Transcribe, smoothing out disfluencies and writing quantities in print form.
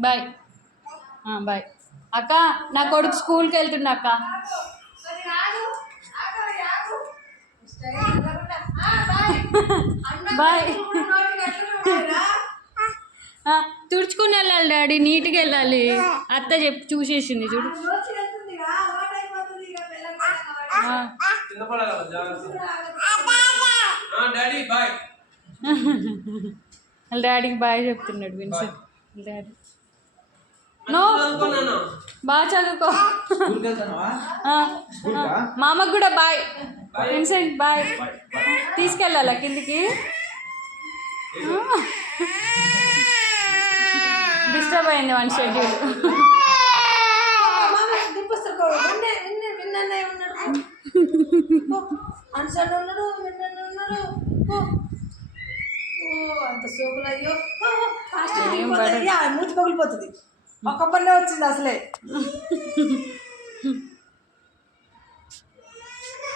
Bye bye అక్క. నా కొడుకు స్కూల్కి వెళ్తుండ అక్క. బాయ్. తుడుచుకుని వెళ్ళాలి డాడీ, నీట్గా వెళ్ళాలి. అత్త చెప్పి చూసేసింది చూడు. వాళ్ళ డాడీకి బాయ్ చెప్తున్నాడు విన్సెంట్. డాడీ నో బాగా చదువుకో. మా అమ్మకు కూడా బాయ్. Vincent bye. తీసుకెళ్ళాలా కిందికి? డిస్టర్బ్ అయింది వన్ షెడ్యూల్. అంత సోకులు అయ్యో మూతి పగిలిపోతుంది. ఒక్క పల్లె వచ్చింది అసలే.